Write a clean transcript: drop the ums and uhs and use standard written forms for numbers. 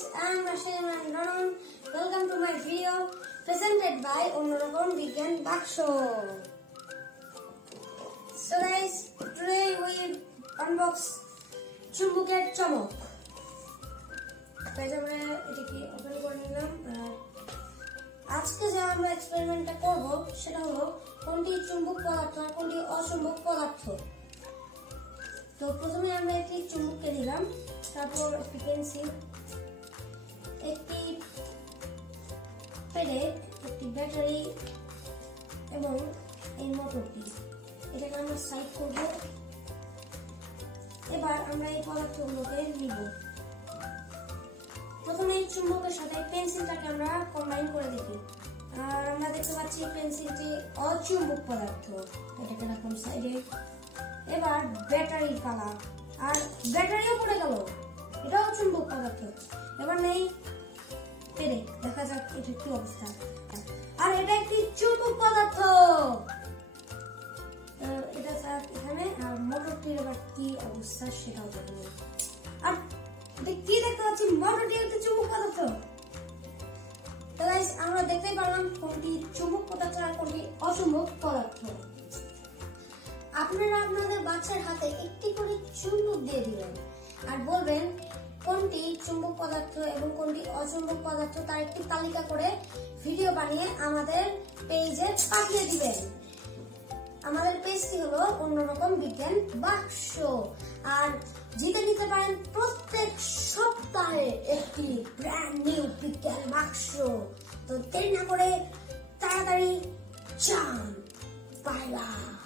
guys, I am Rashid. Welcome to my video presented by OnnoRokom Bigganbaksho. So guys, today we unbox চুম্বকের চমক. আমরা এটাকে open করে নিলাম। আজকে যে আমরা এক্সপেরিমেন্টটা করব সেটা হলো কোনটি চুম্বক পদার্থ আর কোনটি অচুম্বক পদার্থ। তো প্রথমে আমরা একটি চুম্বককে নিলাম, তারপর একটি পেন্সিল, একটি পেরেক, একটি ব্যাটারি এবং এই মোটরটি, এটাকে আমরা সাইড করব। এবার আমরা এই পদার্থগুলোকে নিব। প্রথমে এই চুম্বকের সাথে পেন্সিলটাকে আমরা কম্বাইন করে দেখি, আর আমরা দেখতে পাচ্ছি পেন্সিলটি অচুম্বক পদার্থ, এটাকে রাখলাম সাইডে। এবার ব্যাটারির পালা, আর ব্যাটারিও পড়ে গেল, এটাও চুম্বক পদার্থ। এবার নেই পেরেক, দেখা যাক এটা কি অবস্থা। আর এটা একটি চুম্বক পদার্থ, এটা এখানে। আর মোটরটির এবার কি অবস্থা সেটাও দেখে নিই। আর কি দেখতে পাচ্ছি, মোটরটি একটি চুম্বক পদার্থ। তো গাইস, আমরা দেখতেই পারলাম কোনটি চুম্বক পদার্থ আর কোনটি অচুম্বক পদার্থ। আপনারা আপনাদের বাচ্চার হাতে একটি করে চুম্বক দিয়ে দিবেন আর বলবেন কোনটি চুম্বক পদার্থ এবং কোনটি অচুম্বক পদার্থ, তার একটি তালিকা করে ভিডিও বানিয়ে আমাদের পেজে পাঠিয়ে দিবেন। আমাদের পেজটি হলো অন্যরকম বিজ্ঞান বাক্স, আর জিতে নিতে পারেন প্রত্যেক সপ্তাহে একটি ব্র্যান্ড নিউ বিজ্ঞান বাক্স। তো দেরি না করে তাড়াতাড়ি চান, বাই বাই।